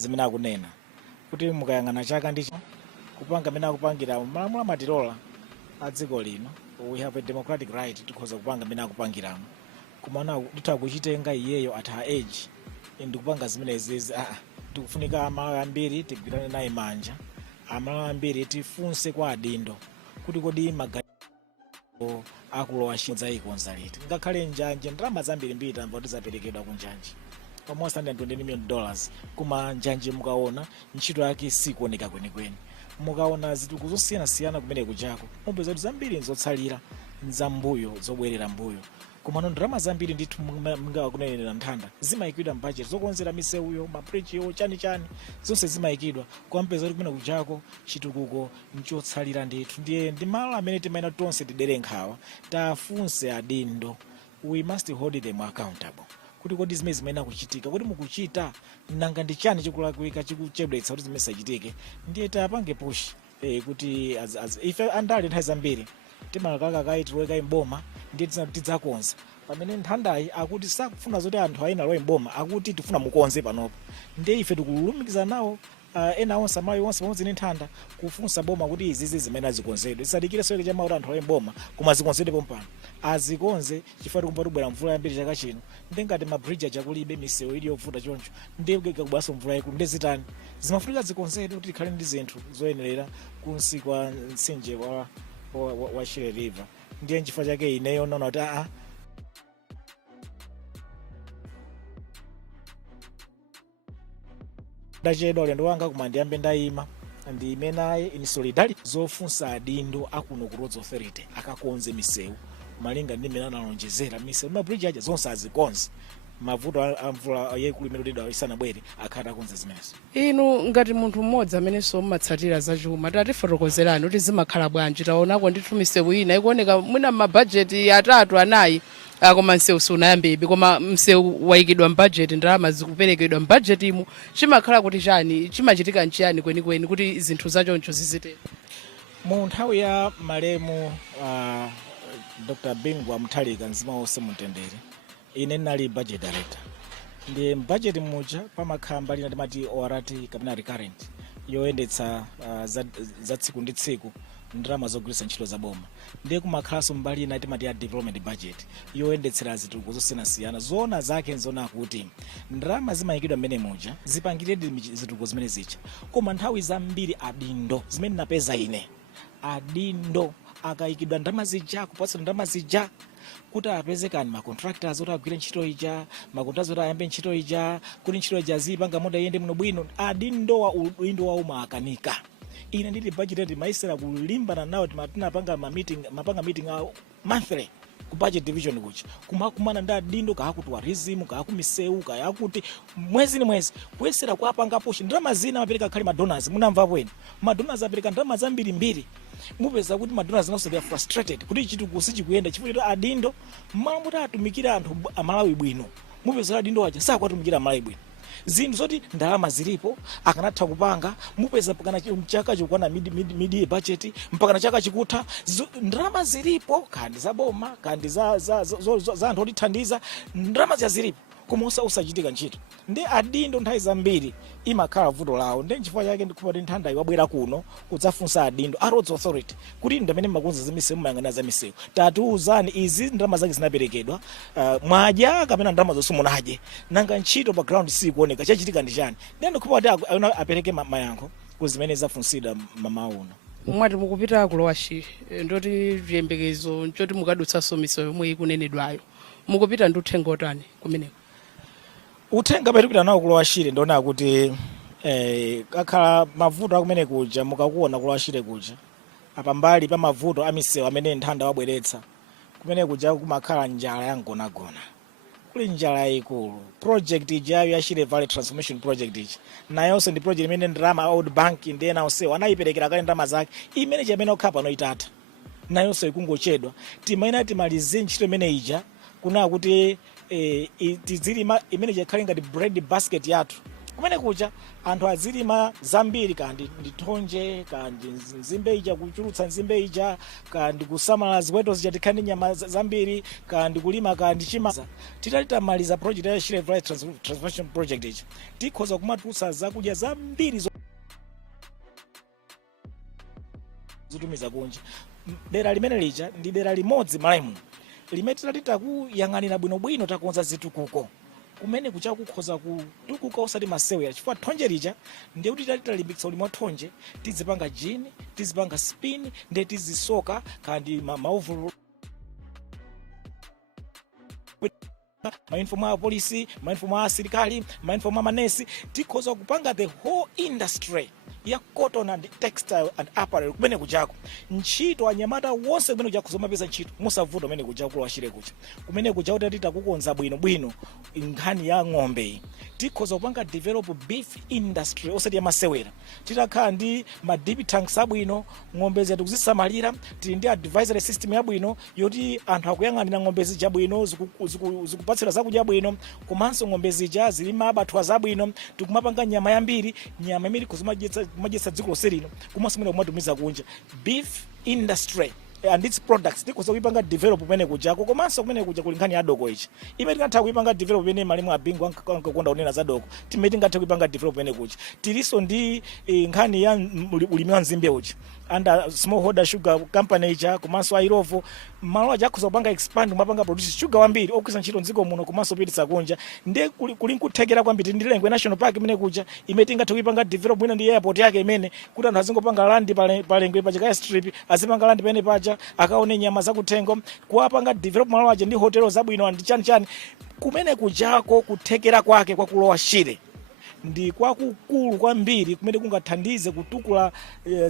zimene akunena kuti mukayang'ana chaka ndi kupanga mene akupangira malamulo amatilola a dziko lino. We have a democratic right tikhoza kupanga mene akupangiramo, kumana titha kuchitenga iyeyo at her age ndikupanga zimene zizi. Tikufunika amalawi ambiri tigwirane naye manja, amalawi ambiri tifunse kwa adindo kuti kodi maganizo akulowa chidzaikonza liti. Ngakhale njanje ndalama zambirimbiri tamva kuti zaperekedwa ku njanje almost $120 million, kuma njanje mukaona ntchito yake sikuoneka kwenikweni. Mukaona zitukuko zosiyanasiyana kumene kujako mupeza kuti zambiri nzotsalira nzambuyo zobwerera mbuyo. Kumano ndalama zambiri ndithu mungawa kunenera nthanda zimayikidwa mbudget zokonzera misewuyo maprechiyo chani zonse zimayikidwa kwampeza kuti kumene kujako chitukuko nchotsalira ndithu. Ndiye ndi malo amene timayenera tonse tidere nkhawa tafunse adindo. We must hold them accountable kuti kodi zimene zimayenera kuchitika kuti mukuchita nanga ndi chani chikulakwika chikuchedwetsa kuti zimene zisachitike. Ndiye tapange push kuti ife andale nthawi zambiri timalakaka kaitiweka imboma ndiye tidzakonza pamene nthandayi akuti sakufuna zoti anthu ayina lowe mboma, akuti tifuna mukonze panopo. Ndiye ife tikulumikiza nawo ena onse amayi onse pamodzi ndi nthanda kufunsa boma kuti izizi zimene azikonzedwe zisadikire soyeke chama kuti anthu alowe mboma koma zikonzedwe pompano azikonze chifukwa tikumva tibwera mvula yambiri chaka chino. Ndi ngati mabridge achakulibe misewu ili yovuta choncho ndiye kubwaso mvula ikulu ndi zitani zimafunika zikonzedwe kuti tikhale ndi zinthu zoyenerera kunsi kwa mtsinje wa Shire River. Ndiye nchifukwa chake ineyo naona kuti ndachedwa ulendo wanga koma ndiyambe ndayima ndiyime naye in solidarity zofunsa adindo akuno ku Roads Authority akakonze misewu malinga ndi mmene analonjezera misewu mabridge aja zonse azikonze. Mavuto amvula yayikulu imene tidwa isanabwere akhata konza zimenezo. Inu ngati munthu mmodzi amenenso mmatsatira za chuma tatifotokozerani kuti zimakhala bwanji. Taonako ndithu misewu ina ikuoneka mwina mabajeti 3 4 koma msewu sunayambebe koma msewu wayikidwa mbudget ndalama zikuperekedwa mbudget imu chimakhala kuti chani chimachitika nchiyani kwenikweni kuti zinthu zachoncho zizite. Mu nthawi ya malemu Dr. Bingwa Mutharika mzima wonse mutendere ine nali budget director. Ndiye budget muja pamakhamba lina timati orati kapena recurrent yoyendetsa za tsiku ndi tsiku ndalama zogwiritsa ntchito za boma. Ndiye kumakhalanso mbali ina timati ya development budget yoyendetsera zitukuko zosiyanasiyana zona zake nzona kuti ndalama zimayikidwa mmene muja zipangiredi zitukuko zimene zicha. Koma nthawi zambiri adindo zimene napeza ine adindo akayikidwa ndalama zija kupatsa ndalama zija kuti apezekani macontractors oti agwire ntchito ija, makontrazi oti ayambe ntchito ija, kuti ntchito ija zipanga moda yende muno bwino adindo wa udindo wa umakanika. Ine ndili budget maisera kulimbana nawo tinapanga mapanga meeting monthly ku budget division kuchi kumakumana ndi adindo kaku tourism kaku misewu kayakuti mwezi ni mwezi kuyesera kuapanga push ndalama zina mapereka khali madonors munamva bwino madonors apereka ndalama zambiri mbiri mupeza kuti madonors naso they are frustrated kuti chitukuko sichikuyenda chifukwa adindo mambo atumikira anthu amalawi bwino mupeza adindo aja sakwatumikira amalawi bwino zinthu zoti ndalama zilipo akanatha kupanga mupeza pakana chaka chokwana mid budget mpaka chaka chikutha ndalama zilipo kandi za boma kandi za anthu otithandiza ndalama zilipo koma usachitika ntchito. Ndi adindo nthawi zambiri imakhala vuto lawo. Ndi chifukwa chake ndikupa ndi nthanda iwabwera kuno kudzafunsa adindo a Roads Authority kuti ndamene makonza za misewu mayang'ana za misewu tatiuzani izi ndalama zake zinaperekedwa mwadya kapena ndalama zosumunadye nanga ntchito pa ground sikuoneka chachitika ndi chani. Ndi ndikupa kuti apereke mayankho kuzimene zafunsidwa mamauno. Mwati mukupita kulowa Shire ndoti vyembekezo nchoti mukadutsaso misewu yomwe ikunenedwayo mukupita ndi uthenga otani kumeneko. Uthenga petipita nawo kulowa Shire ndiona kuti kakhala mavuto akumene kuja mukakuona kulowa Shire kuja apambali pa mavuto amisewu amene nthanda wabweretsa kumene kuja kumakhala njala yangonagona kuli njala yayikulu. Project ijayo ya Shire Valley Transformation Project iji nayonso ndi project imene ndalama World Bank ndi ena onsewo anayiperekera kale ndalama zake imene chamene okhala pano itata nayonso ikungochedwa timayenera timalize ntchito imene ija kuna kuti tizili imene ikhale ngati bread basket yathu kumene kuja anthu azilima zambiri, kandi ndithonje, kandi nzimbe ija, kuchulutsa nzimbe ija, kandi kusamala ziweto zija tikhani nyama zambiri, kandi kulima, kandi chimaza. Titamaliza project ya Shire Valley Transformation Project ija, tikhoza kumatulutsa zakudya zambiri zotumiza kunja. Dera limene lija ndi dera limodzi malemu limene takuyang'anira bwinobwino, takonza zitukuko kumene kucha kukhoza kutukuka osati masewera, chifukwa thonje lija ndiye kuti talimbikitsa ulimi wa thonje, tizipanga jini, tizipanga spin, ndiye tizisoka kandi maovu mainfomu a polisi, mainfomu a asilikali, mainfomu a manesi, tikhoza kupanga the whole industry ya cotton and textile and apparel kumene kuchako. Ntchito anyamata wonse kumene kuchako zomapeza ntchito musavuta kumene kuchako kulowashire kucha. Kumene kuchako kuti takukonza bwino nkhani ya ng'ombe, tikhoza kupanga develop beef industry osati ya masewera. Titakhala ndi ma deep tanks abwino, ng'ombe zetu kuzisamalira, tili ndi advisory system yabwino yoti anthu akuyang'anira ng'ombe zija bwino, zikupatsira zakudya bwino, komanso ng'ombe zija zili mabatwa zabwino, tikumapanga nyama yambiri, nyama imene kumajetsa dziko lonse lino, komanso mwina kumatumiza kunja. Beef industry and its products tikhoza kuipanga develop kumene kujako, komanso kumene kuja kuli nkhani ya doko ichi. Imene tingatha kuipanga develop imene malemu abingu ankakonda unena za doko, timene tingatha kuipanga develop kumene kuja. Tiliso ndi nkhani ya ulimi wa nzimbe uchi under smallholder sugar company ija, komanso airovo malo aja akhoza kupanga expand kumapanga produce sugar wambiri okwiza ntchito mdziko muno, komanso pititsa kunja. Ndiye kuli nkuthekera kwambiri ndi Lengwe National Park imene kuja imene tingatha kuipanga develop mwina ndi airport yake imene kuti anthu azingopanga land pa Lengwe pa Chikaya Strip, azipanga land pene paja akaone nyama zakuthengo, kuwapanga develop malo aja ndi hotelo zabwino and chani kumene kujako. Kuthekera kwake kwa kulowa Shire ndi kwakukulu kwambiri kumene kungathandize kutukula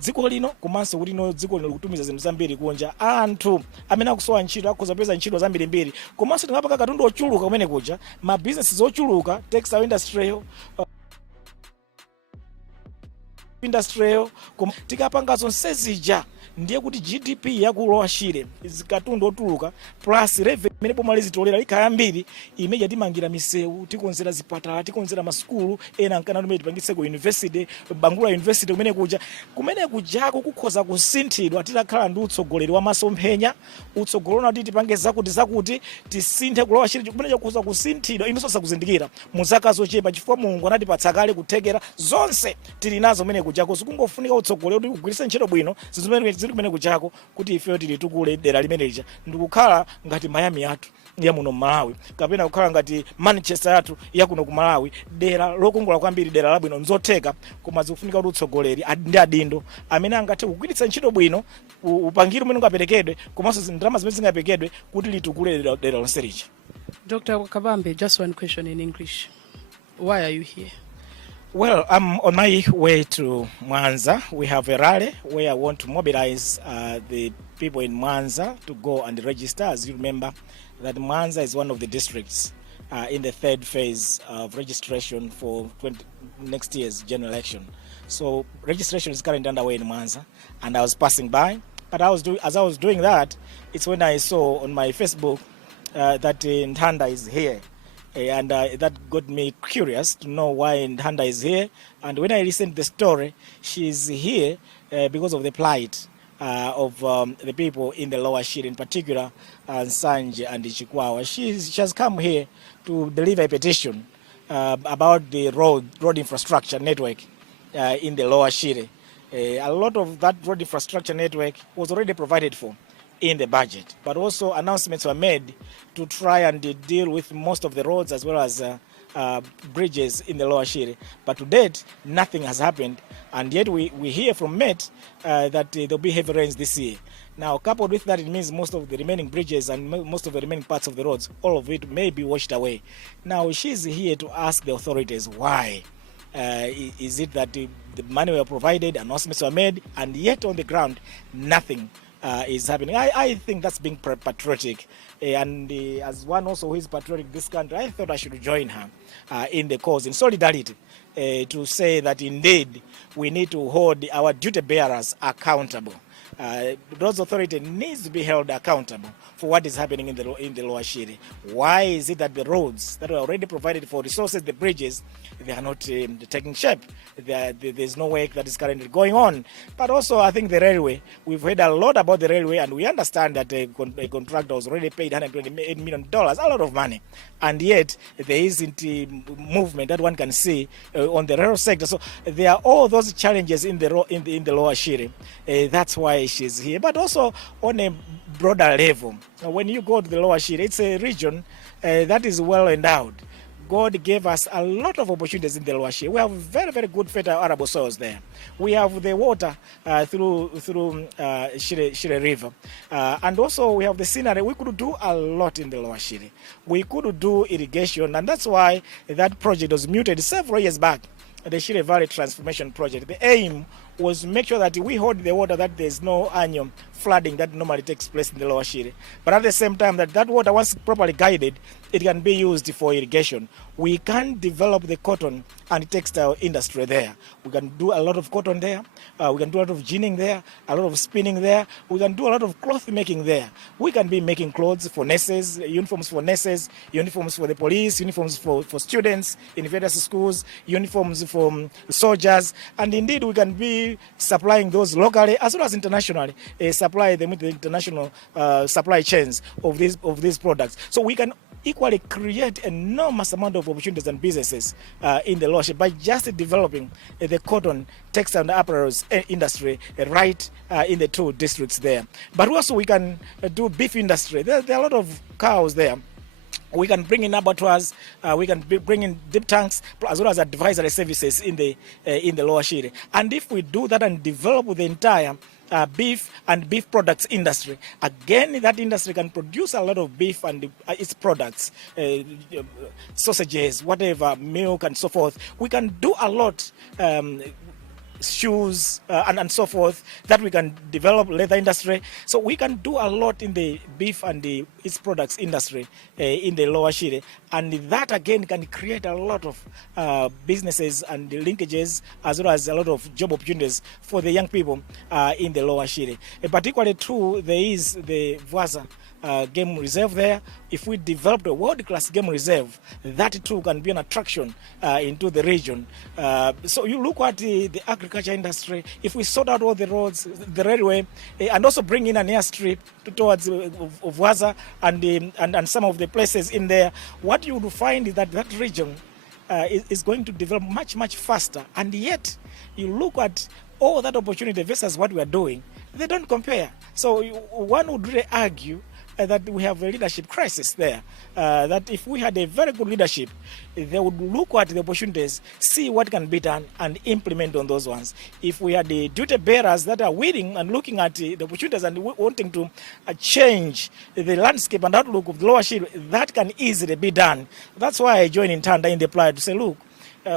dziko lino, komanso kuti dziko lino likutumiza zinthu zambiri kunja. Anthu amene akusowa ntchito akhoza kupeza ntchito zambirimbiri, komanso tingapanga katundu ochuluka kumene kuja, ma business zochuluka, textile industrial tikapanga zonse zija, ndiye kuti GDP yakulowa Shire katundu otuluka plus revenue imene boma lizitolera ikhala mbiri imene timangira misewu, tikonzera zipatala, tikonzera masukulu ena nkana tumene tipangitse ku university, Bangula University kumene kujako kukhoza kusinthidwa. Titakhala ndi utsogoleri wa masomphenya, utsogolona kuti tipange zakuti tisinthe kulowa Shire kumene kukhoza kusinthidwa. Inunso sakuzindikira mu zaka zochepa, chifukwa Mulungu anatipatsa kale kuthekera zonse tili nazo kumene kujako. Sikungofunika utsogoleri kuti kugwiritsa ntchito bwino zimene kumene kuchako kuti ife tili tukule dera limene lija, ndikukhala ngati Miami yathu ya muno Malawi, kapena kukhala ngati Manchester yathu ya kuno ku Malawi, dera lokongola kwambiri, dera labwino nzotheka, koma zikufunika kuti utsogoleri ndi adindo amene angathe kugwiritsa ntchito bwino upangiri umene ungaperekedwe, komanso ndalama zimene zingaperekedwe kuti litukule dera lonse lija. Dr. Kabambe, just one question in English. Why are you here? Well, I'm on my way to Mwanza. We have a rally where I want to mobilize the people in Mwanza to go and register. As you remember, that Mwanza is one of the districts in the third phase of registration for next year's general election. So registration is currently underway in Mwanza, and I was passing by. But as I was doing that, it's when I saw on my Facebook that Ntanda is here. And that got me curious to know why Ntanda is here. And when I listened to the story, she's here because of the plight of the people in the lower Shire, in particular Nsanje and Chikwawa. She has come here to deliver a petition about the road infrastructure network in the lower Shire. A lot of that road infrastructure network was already provided for in the budget, but also announcements were made to try and deal with most of the roads as well as bridges in the lower Shire. But to date, nothing has happened, and yet we hear from Met that there'll be heavy rains this year. Now, coupled with that, it means most of the remaining bridges and most of the remaining parts of the roads, all of it may be washed away. Now, she's here to ask the authorities why. Is it that the money were provided, announcements were made, and yet on the ground, nothing is happening? I think that's being patriotic, and as one also who is patriotic this country, I thought I should join her in the cause, in solidarity, to say that indeed we need to hold our duty bearers accountable. Roads Authority needs to be held accountable for what is happening in the Lower Shire. Why is it that the roads that were already provided for resources, the bridges, they are not taking shape? There's no work that is currently going on. But also, I think the railway, we've heard a lot about the railway, and we understand that a contractor was already paid $128 million, a lot of money, and yet there isn't movement that one can see on the rail sector. So there are all those challenges in the Lower Shire. That's why she's here. But also on a broader level, when you go to the Lower Shire, it's a region that is well endowed. God gave us a lot of opportunities in the Lower Shire. We have very, very good fertile arable soils there. We have the water through Shire River. And also we have the scenery. We could do a lot in the Lower Shire. We could do irrigation, and that's why that project was muted several years back, the Shire Valley Transformation Project. The aim was to make sure that we hold the water, that there's no annual flooding that normally takes place in the Lower Shire. But at the same time, that water, once properly guided, it can be used for irrigation. We can develop the cotton and textile industry there. We can do a lot of cotton there. We can do a lot of ginning there, a lot of spinning there. We can do a lot of cloth making there. We can be making clothes for nurses, uniforms for nurses, uniforms for the police, uniforms for students in various schools, uniforms for soldiers. And indeed, we can be supplying those locally as well as internationally, supply them with the international supply chains of these products. So we can equally create enormous amount of opportunities and businesses in the Lower Shire by just developing the cotton, textile and apparels industry right in the two districts there. But also we can do beef industry. There are a lot of cows there. We can bring in abattoirs, we can bring in deep tanks, as well as advisory services in the Lower Shire. And if we do that and develop the entire beef and beef products industry, again, that industry can produce a lot of beef and its products, sausages, whatever, milk and so forth. We can do a lot. Shoes and so forth, that we can develop leather industry. So we can do a lot in the beef and its products industry in the Lower Shire, and that again can create a lot of businesses and linkages, as well as a lot of job opportunities for the young people in the Lower Shire. Particularly true, there is the Vwaza game reserve there. If we develop a world-class game reserve, that too can be an attraction into the region. So you look at the agriculture industry. If we sort out all the roads, the railway, and also bring in an airstrip towards Vwaza and some of the places in there, what you would find is that region is going to develop much, much faster. And yet, you look at all that opportunity versus what we are doing, they don't compare. So one would really argue that we have a leadership crisis there. That if we had a very good leadership, they would look at the opportunities, see what can be done, and implement on those ones. If we had the duty bearers that are willing and looking at the opportunities and wanting to change the landscape and outlook of the Lower Shire, that can easily be done. That's why I joined in Ntanda in the Pride to say, look,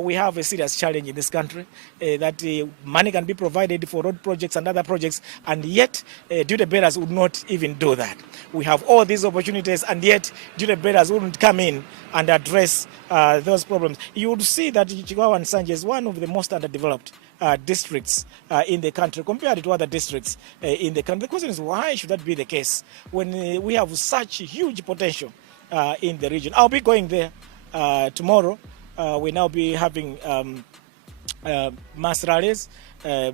we have a serious challenge in this country, that money can be provided for road projects and other projects, and yet duty bearers would not even do that. We have all these opportunities, and yet duty bearers wouldn't come in and address those problems. You would see that Chihuahua and Sanje is one of the most underdeveloped districts in the country compared to other districts in the country. The question is, why should that be the case when we have such huge potential in the region? I'll be going there tomorrow. We now be having mass rallies,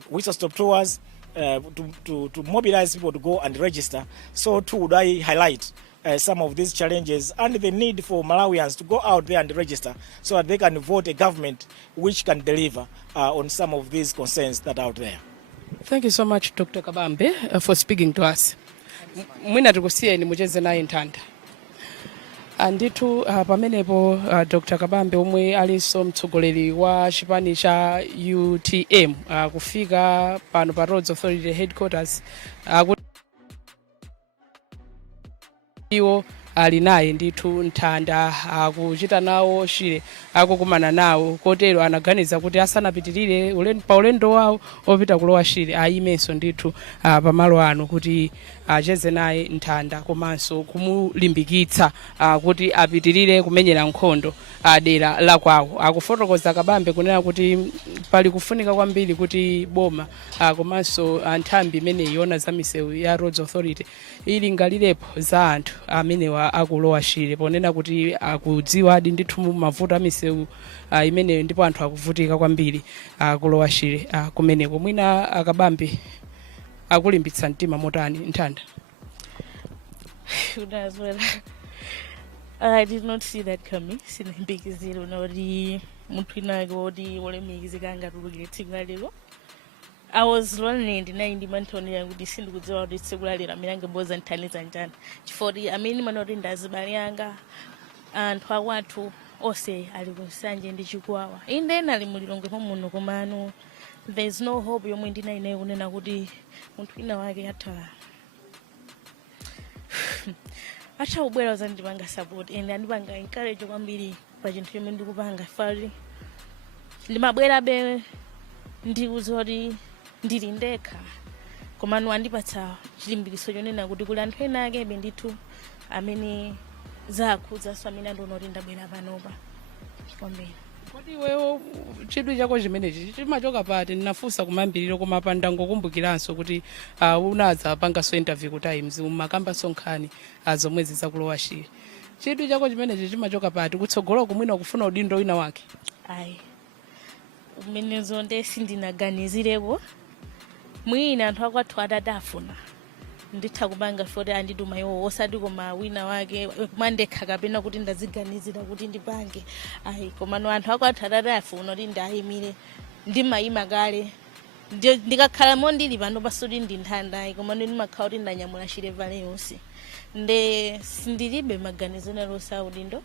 whistle-stop tours to mobilize people to go and register. So too would I highlight some of these challenges and the need for Malawians to go out there and register so that they can vote a government which can deliver on some of these concerns that are out there. Thank you so much, Dr. Kabambe, for speaking to us. Mwina tukusiyeni mucheze naye Ntanda. Anditu pamenepo Dr. Kabambe omwe alinso mtsogoleri wa chipani cha UTM kufika pano pa Roads Authority headquarters iwo ali naye ndithu Ntanda akuchita nawo Shire akukumana nawo, kotero anaganiza kuti asanapitirire pa ulendo wawo opita ku Lower Shire ayimenso ndithu pamalo ano kuti acheze naye Nthanda komanso kumulimbikitsa kuti apitirire kumenyera nkhondo dera la kwawo. Akufotokoza Kabambe kunena kuti pali kufunika kwambiri kuti boma komanso nthambi imene iona za misewu ya Roads Authority ili ngalirepo za anthu amenewa akulowa shire ponena kuti akudziwa adi ndithu mavuto a misewu imeneyo ndipo anthu akuvutika kwambiri akulowa shire kumeneko. Mwina Kabambe akulimbitsa mtima motani Nthanda? I did not see that coming. Sinembikiziro noti munthu inake woti wolemikizika angatulukire tsiku la lero. I was lonely ndinayi ndimanthonera kuti sindikudziwa kuti tsiku la lero amene angemboza nthandiza njani chifukwa amene manoti ndazibale anga anthu akwathu onse ali kusanje ndi chikwawa. Inde ena ali mulilongwe muno komano there's no hope yomwe ndinayi nayo kunena kuti munthu ina wake atha ubwera uzandipanga support and andipanga encourage kwambiri pa chinthu chomwe ndikupanga fali ndimabwera be ndikudziwa kuti ndili ndekha komano andipatsa chilimbikitso chonena kuti kuli anthu ena akebe ndithu amene zakhudzaso amene andiona kuti ndabwera panopa kwambiri. Kodi wewo chidwi chako chimenechi chimachoka pati? Ndinafunsa kumambiriro koma panda ngokumbukiranso kuti unaza pangaso interview ku Times umakambanso nkhani zomwe zizakulowa shire. Chidwi chako chimenechi chimachoka pati? Kutsogolo kumwina kufuna udindo wina wake? Ayi umenezo ndesi ndinaganizireko mwina anthu akwathu adadafuna nditha kupanga foti andituma iwo osati koma wina wake kumandekha kapena kuti ndaziganizira kuti ndipange. Ayi komano anthu akwathu adadafuna kuti ndayimire ndimayima kale ndikakhala mondili pano pasoti ndi Nthanda. Ayi komano ndimakhala kuti ndanyamula shire vale yonse nde sindilibe maganizo nalosa udindo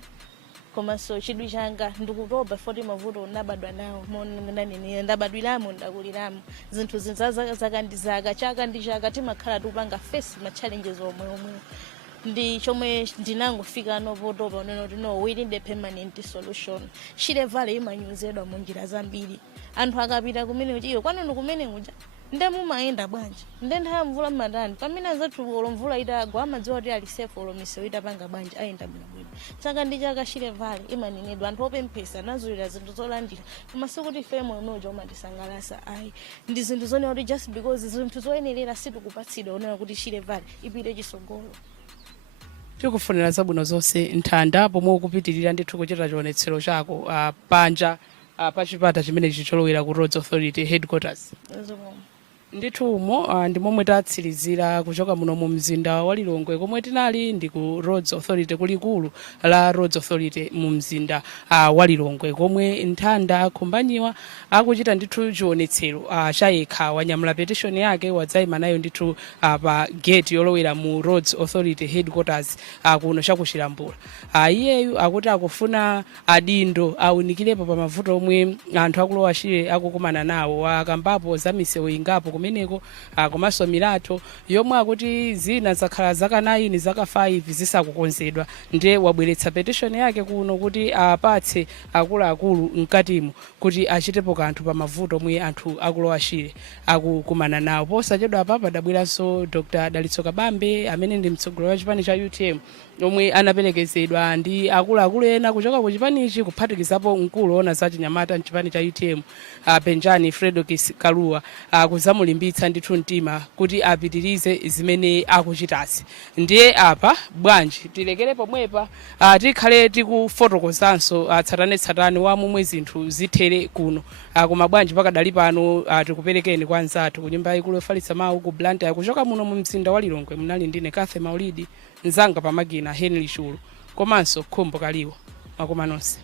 komanso chidwi changa ndikutopa foti mavuto nabadwa nawo monenanene ndabadwiramo ndakuliramo zinthu zaka ndi zaka chaka ndi chaka timakhala tikupanga face ma challenges omwe ndi chomwe ndinangofika nopotopa unena kuti no we need a permanent solution. Shire vale imanyuzedwa mu njira zambiri anthu akapita kumene kuti iyo kwanu kumene kuja ndemumayenda bwanji nde nthawi mvula m'matani pamene azathu olomvula itagwa amadziwa kuti ali safe olomisewu itapanga bwanji ayenda bwinobwino. Chaka ndi chaka Shire vale imanenedwa anthu opemphesa nazulira zinthu zolandira koma sikuti femo inoja umatisangalasa. Ayi ndi zinthu zonena kuti just because zinthu zoyenerera sitikupatsidwa onena kuti Shire vale ipite chisogolo. Tikufunira zabwino zonse Nthanda pomwe ukupitirira ndithu kuchita chionetsero chako panja pa chipata chimene chicholowera ku Roads Authority headquarters. Ndithu umo ndi momwe tatsirizira kuchoka muno mu mzinda wa Lilongwe komwe tinali ndi ku Roads Authority kulikulu la Roads Authority mu mzinda wa Lilongwe komwe Nthanda Khumbanyiwa akuchita ndithu chionetsero chayekha wanyamula petition yake wadzayima nayo ndithu pa gate yolowera mu Roads Authority headquarters kuno chakuchilambula. Iyeyu akuti akufuna adindo awunikirepo pa mavuto omwe anthu akulowa shire akukumana nawo akambapo za misewu ingapo kumeneko komanso milatho yomwe akuti zina zakhala zaka 9 zaka 5 zisakukonzedwa ndiye wabweretsa petition yake kuno kuti apatse akuluakulu mkatimo kuti achitepo kanthu pa mavuto omwe anthu akulowa shire akukumana nawo. Posachedwa apa padabweranso Dr. Dalitso Kabambe amene ndi mtsogoleri wa chipani cha UTM omwe anaperekezedwa ndi akuluakulu ena kuchoka ku chipanichi kuphatikizapo mkulu ona za chinyamata mchipani cha UTM Benjani Fredokis Kaluwa kuzamulimbitsa ndithu mtima kuti apitirize zimene akuchitasi. Ndiye apa bwanji tilekere pomwepa tikhale tikufotokozanso tsatanetsatane wa momwe zinthu zithere kuno koma bwanji pakadali pano tikuperekeni kwa anzathu ku nyumba yaikulu yofalitsa mawu ku Blantyre kuchoka muno mu mzinda wa Lilongwe. Munali ndine Kathe Maulidi nzanga pamagina Henry Shulu komanso Khumbo Kaliwa makoma nonse.